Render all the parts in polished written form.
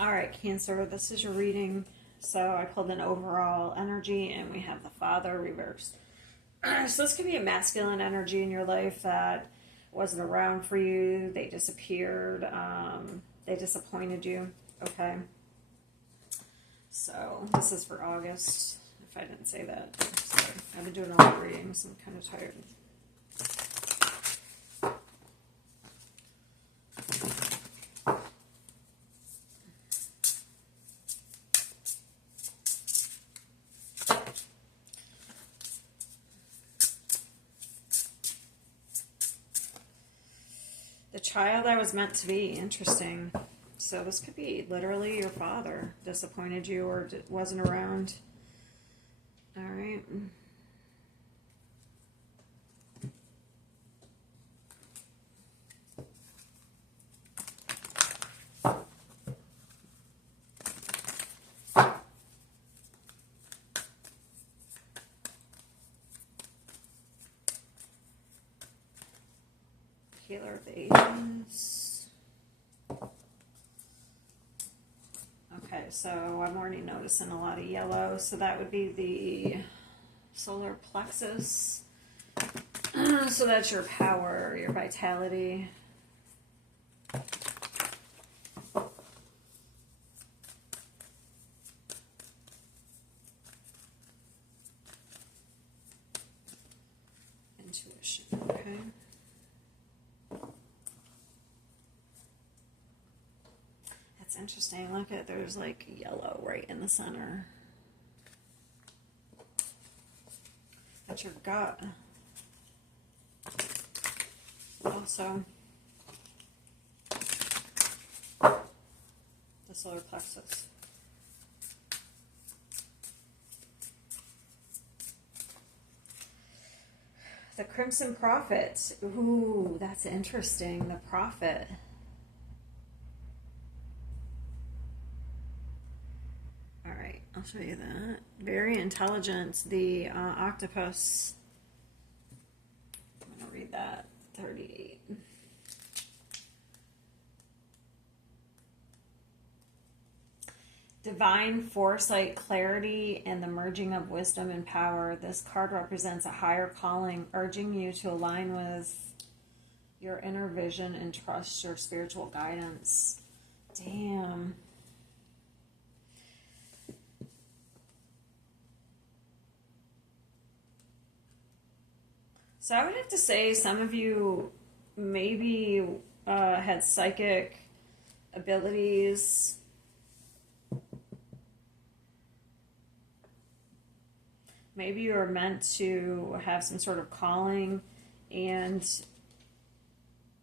All right, Cancer, this is your reading. So I pulled an overall energy, and we have the Father reversed. So this could be a masculine energy in your life that wasn't around for you. They disappeared. They disappointed you. Okay. So this is for August. If I didn't say that, sorry. I've been doing a lot of readings. I'm kind of tired. The child I was meant to be. Interesting. So this could be literally your father disappointed you or wasn't around. All right. Healer of the Ages. Okay, so I'm already noticing a lot of yellow. So that would be the solar plexus. So that's your power, your vitality. Intuition, okay. That's interesting. Look at, there's like yellow right in the center. That's your gut. Also, the solar plexus. The Crimson Prophet. Ooh, that's interesting. The Prophet. All right, I'll show you that. Very intelligent. The octopus. I'm going to read that. 38. Divine foresight, clarity, and the merging of wisdom and power. This card represents a higher calling, urging you to align with your inner vision and trust your spiritual guidance. Damn. So I would have to say some of you maybe had psychic abilities. Maybe you were meant to have some sort of calling, and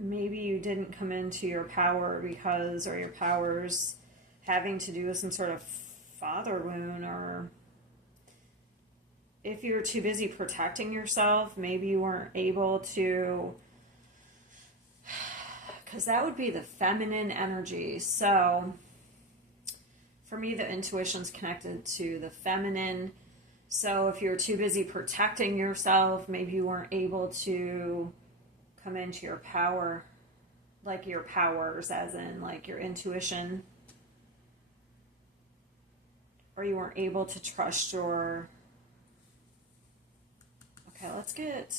maybe you didn't come into your power because, or your powers having to do with some sort of father wound, or if you were too busy protecting yourself, maybe you weren't able to, because that would be the feminine energy. So for me, the intuition's connected to the feminine. So if you're too busy protecting yourself, maybe you weren't able to come into your power, like your powers, as in like your intuition. Or you weren't able to trust your... Okay, let's get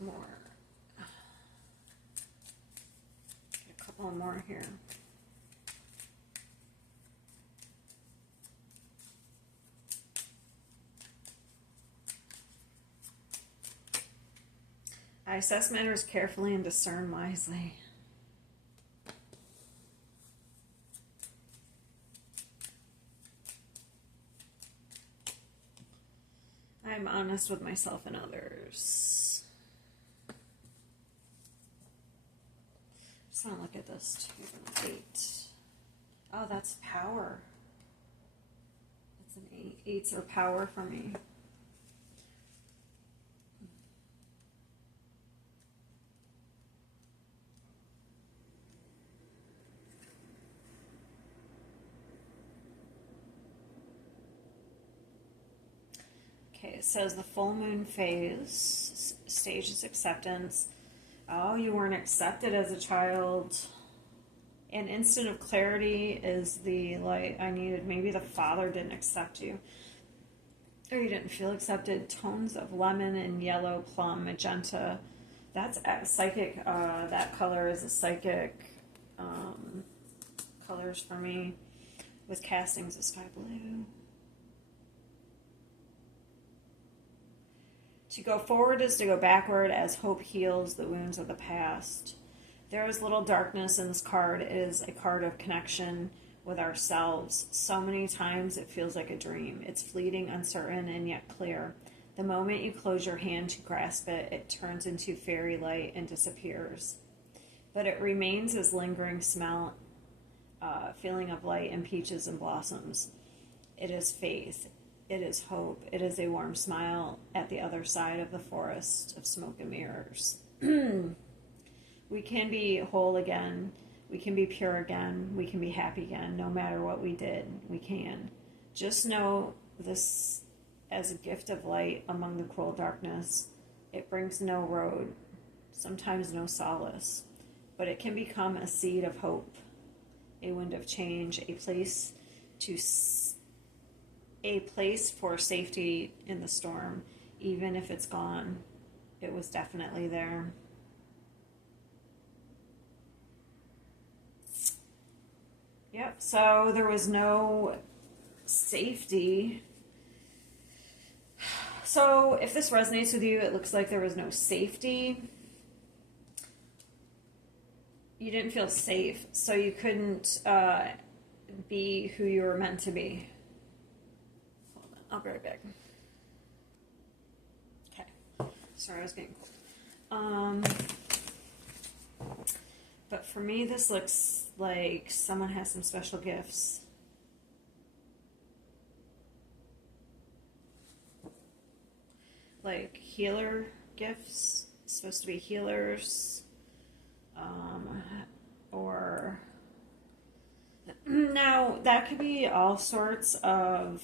more. Get a couple more here. I assess matters carefully and discern wisely. I'm honest with myself and others. Just want to look at this too. 8. Oh, that's power. That's an 8. 8s are power for me. Okay, it says the full moon phase, stage is acceptance. Oh, you weren't accepted as a child. An instant of clarity is the light I needed. Maybe the father didn't accept you, or you didn't feel accepted. Tones of lemon and yellow, plum, magenta. That's psychic. That color is a psychic colors for me, with castings of sky blue. To go forward is to go backward, as hope heals the wounds of the past. There is little darkness in this card. It is a card of connection with ourselves. So many times it feels like a dream. It's fleeting, uncertain, and yet clear. The moment you close your hand to grasp it, it turns into fairy light and disappears. But it remains as lingering smell, feeling of light and peaches and blossoms. It is faith. It is hope. It is a warm smile at the other side of the forest of smoke and mirrors. We can be whole again. We can be pure again. We can be happy again. No matter what we did, we can. Just know this as a gift of light among the cruel darkness. It brings no road, sometimes no solace, but it can become a seed of hope, a wind of change, a place for safety in the storm. Even if it's gone, it was definitely there. Yep, so there was no safety. So if this resonates with you, it looks like there was no safety. You didn't feel safe, so you couldn't be who you were meant to be. Hold on, I'll be right back. Okay, sorry, I was getting cold. But for me, this looks like someone has some special gifts. Like healer gifts, it's supposed to be healers, or now that could be all sorts of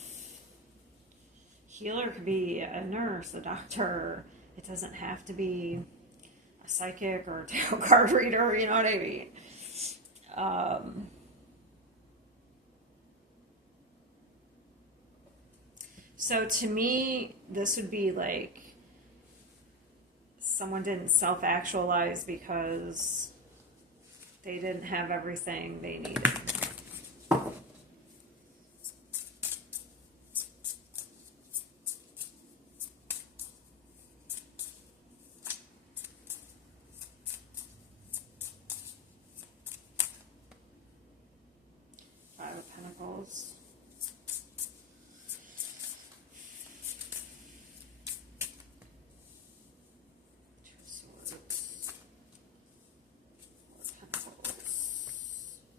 healer. Could be a nurse, a doctor. It doesn't have to be a psychic or a tarot card reader, you know what I mean? So to me, this would be like someone didn't self-actualize because they didn't have everything they needed. Five of Pentacles.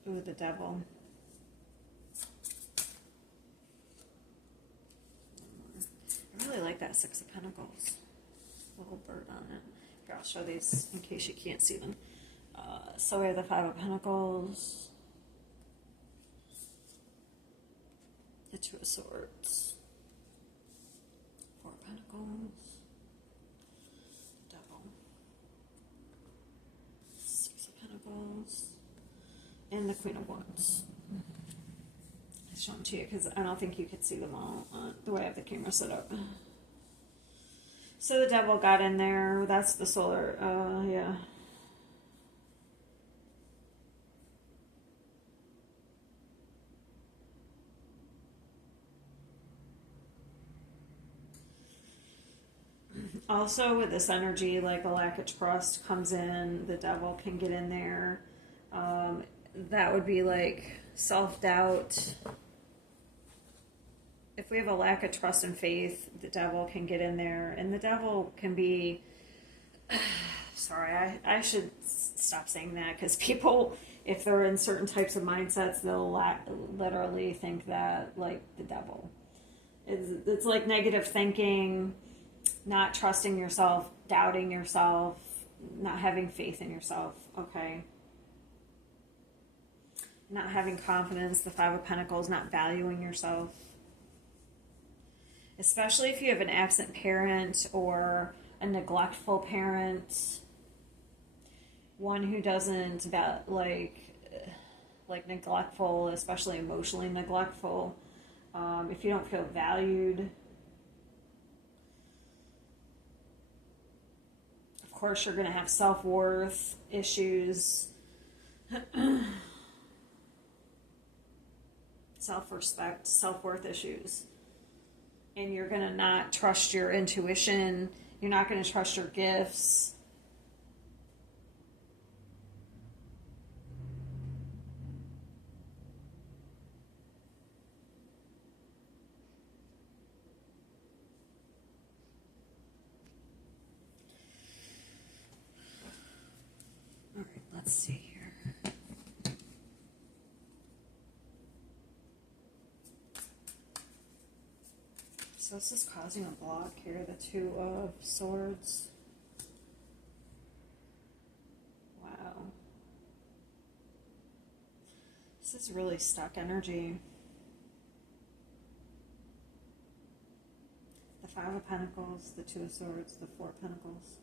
Ooh, the Devil. I really like that Six of Pentacles. The little bird on it. Here, I'll show these in case you can't see them. So we have the Five of Pentacles. The Two of Swords. Four of Pentacles. Devil. Six of Pentacles. And the Queen of Wands. I'll show them to you because I don't think you could see them all the way I have the camera set up. So the Devil got in there. That's the solar, yeah. Also with this energy, like a lack of trust comes in, the Devil can get in there. That would be like self-doubt. If we have a lack of trust and faith, the Devil can get in there. And the Devil can be... Sorry, I should stop saying that, because people, if they're in certain types of mindsets, they'll literally think that, like, the Devil. It's like negative thinking, not trusting yourself, doubting yourself, not having faith in yourself, okay? Not having confidence, the Five of Pentacles, not valuing yourself. Especially if you have an absent parent or a neglectful parent. One who doesn't, like neglectful, especially emotionally neglectful. If you don't feel valued, of course, you're going to have self-worth issues, self-respect, self-worth issues. And you're going to not trust your intuition. You're not going to trust your gifts. All right, let's see here. So this is causing a block here, the Two of Swords. Wow. This is really stuck energy. The Five of Pentacles, the Two of Swords, the Four of Pentacles.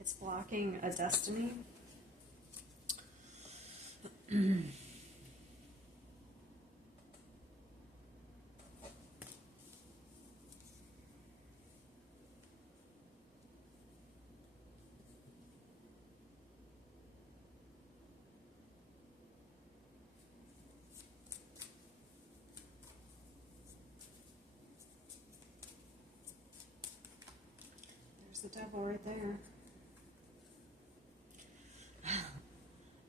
It's blocking a destiny. There's the devil right there.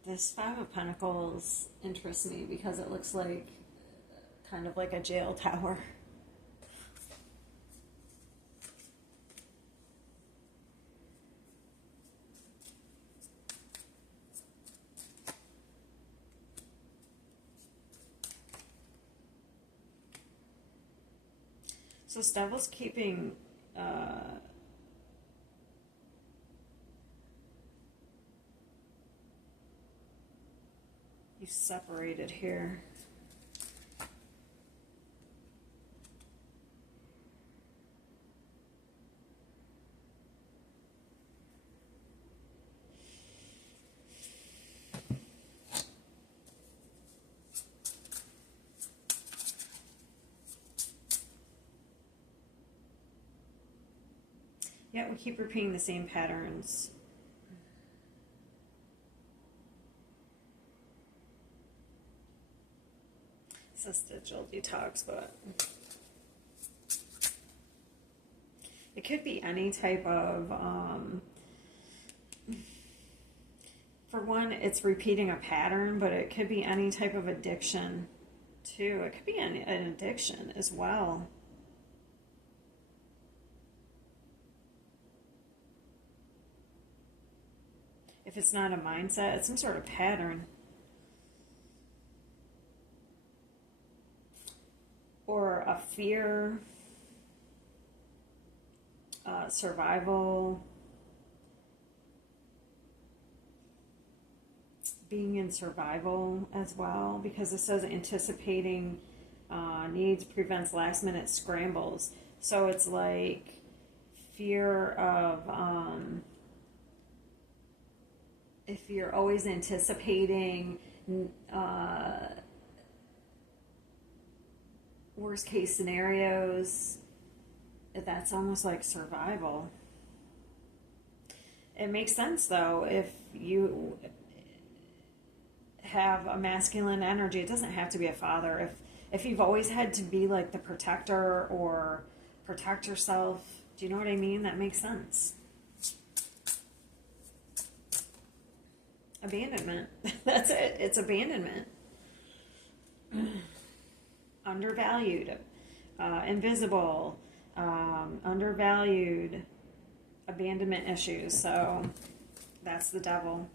This Five of Pentacles interests me because it looks like kind of like a jail tower. So this devil's keeping you separated here. Yeah, we keep repeating the same patterns. It says digital detox, but it could be any type of, for one, it's repeating a pattern, but it could be any type of addiction too. It could be an addiction as well. If it's not a mindset, it's some sort of pattern. Or a fear, survival, being in survival as well, because it says anticipating needs prevents last minute scrambles. So it's like fear of, if you're always anticipating worst case scenarios, that's almost like survival. It makes sense though if you have a masculine energy. It doesn't have to be a father. If you've always had to be like the protector or protect yourself, do you know what I mean? That makes sense. Abandonment. That's it. It's abandonment. Undervalued, invisible, undervalued, abandonment issues. So that's the devil,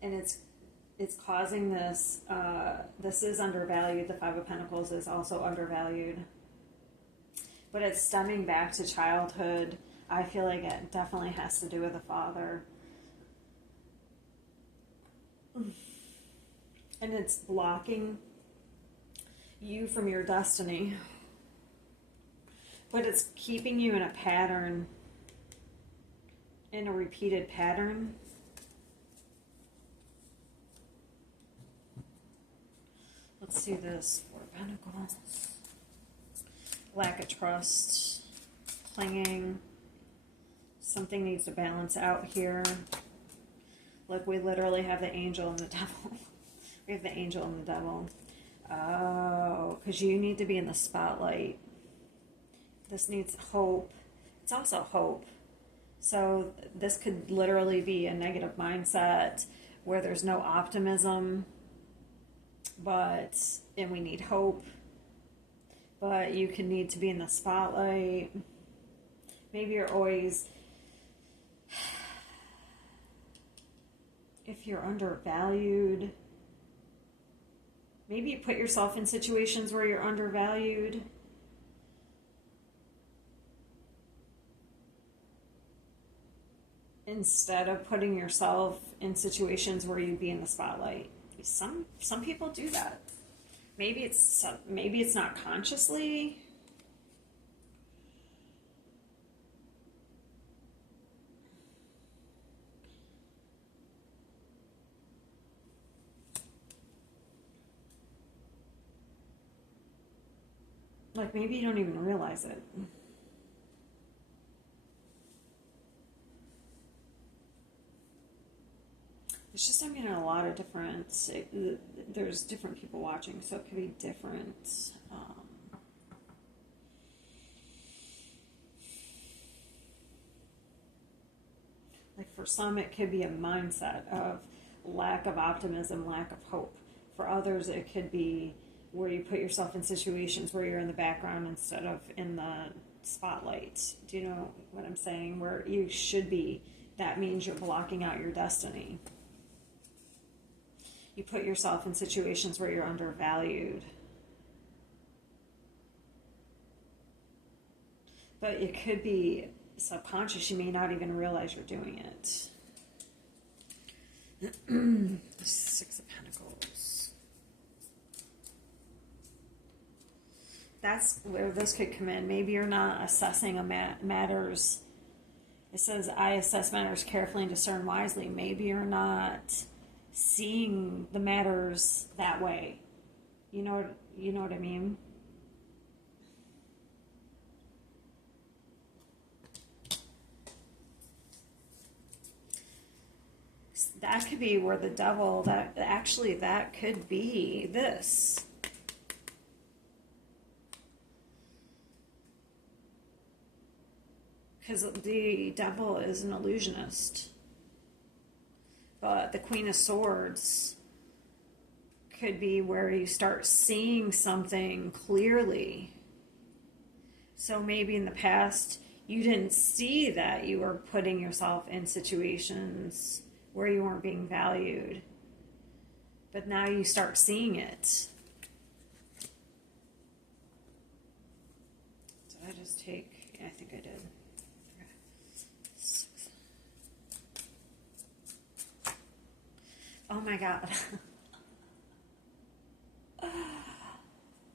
and it's causing this. This is undervalued. The Five of Pentacles is also undervalued, but it's stemming back to childhood. I feel like it definitely has to do with the father. And it's blocking you from your destiny. But it's keeping you in a pattern, in a repeated pattern. Let's see this. Four of Pentacles. Lack of trust. Clinging. Something needs to balance out here. Look, we literally have the angel and the devil. We have the angel and the devil. Oh, because you need to be in the spotlight. This needs hope. It's also hope. So this could literally be a negative mindset where there's no optimism, and we need hope, but you can need to be in the spotlight. Maybe you're always, if you're undervalued, maybe you put yourself in situations where you're undervalued. Instead of putting yourself in situations where you'd be in the spotlight. Some people do that. Maybe it's not consciously. Like maybe you don't even realize it. It's just, I'm getting a lot of different, there's different people watching, so it could be different. Like for some, it could be a mindset of lack of optimism, lack of hope. For others, it could be where you put yourself in situations where you're in the background instead of in the spotlight. Do you know what I'm saying? Where you should be. That means you're blocking out your destiny. You put yourself in situations where you're undervalued. But it could be subconscious. You may not even realize you're doing it. Six of Pentacles. That's where this could come in. Maybe you're not assessing matters. It says, I assess matters carefully and discern wisely. Maybe you're not seeing the matters that way. You know what I mean? That could be where the devil, that could be this. Because the devil is an illusionist. But the Queen of Swords could be where you start seeing something clearly. So maybe in the past, you didn't see that you were putting yourself in situations where you weren't being valued. But now you start seeing it. Did I just take... Yeah, I think I did. Oh my God.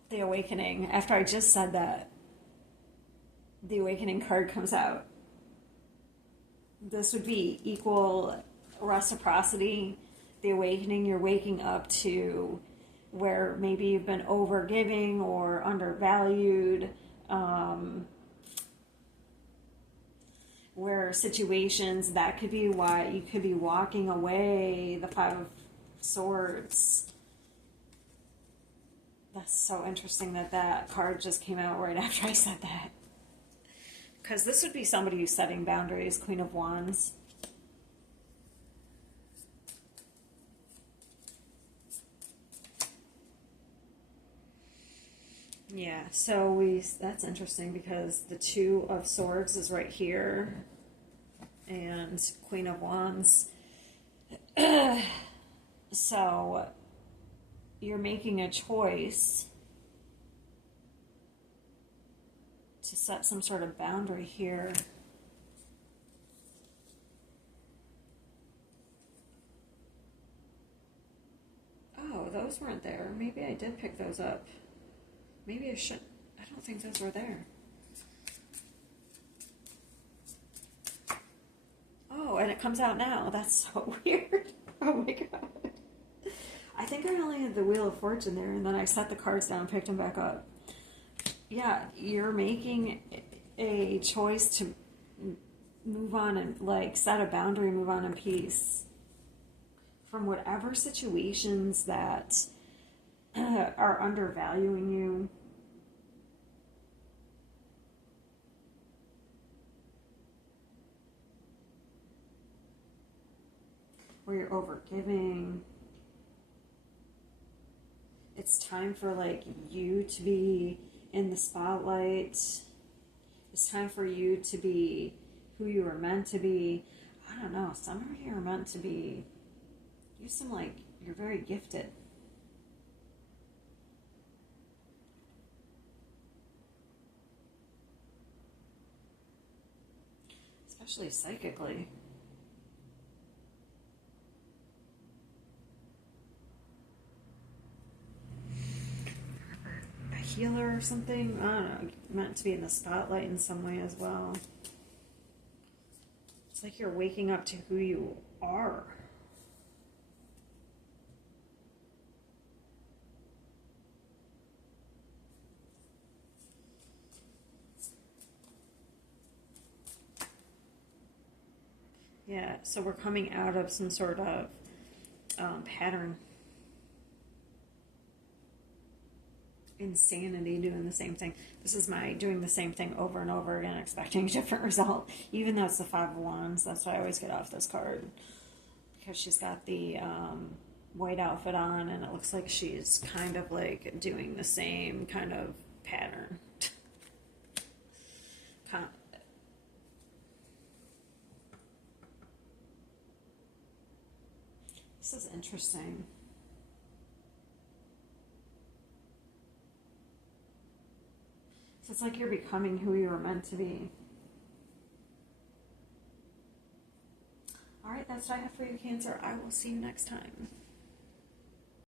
The Awakening. After I just said that, the Awakening card comes out. This would be equal reciprocity. The Awakening, you're waking up to where maybe you've been overgiving or undervalued. Where situations, that could be why you could be walking away. The Five of Swords. That's so interesting that card just came out right after I said that. Because this would be somebody who's setting boundaries. Queen of Wands. Yeah, so that's interesting because the Two of Swords is right here and Queen of Wands. So you're making a choice to set some sort of boundary here. Oh, those weren't there. Maybe I did pick those up. Maybe I should. I don't think those were there. Oh, and it comes out now. That's so weird. Oh my god. I think I only had the Wheel of Fortune there, and then I set the cards down and picked them back up. Yeah, you're making a choice to move on and like set a boundary, move on in peace from whatever situations that are undervaluing you. Where you're overgiving. It's time for like you to be in the spotlight. It's time for you to be who you were meant to be. I don't know. Some of you are meant to be. You seem like you're very gifted. Especially psychically. A healer or something. I don't know. Meant to be in the spotlight in some way as well. It's like you're waking up to who you are. Yeah, so we're coming out of some sort of pattern. Insanity, doing the same thing. This is my doing the same thing over and over again, expecting a different result. Even though it's the Five of Wands, that's why I always get off this card. Because she's got the white outfit on, and it looks like she's kind of like doing the same kind of pattern. This is interesting. So it's like you're becoming who you were meant to be. All right, that's what I have for you, Cancer. I will see you next time.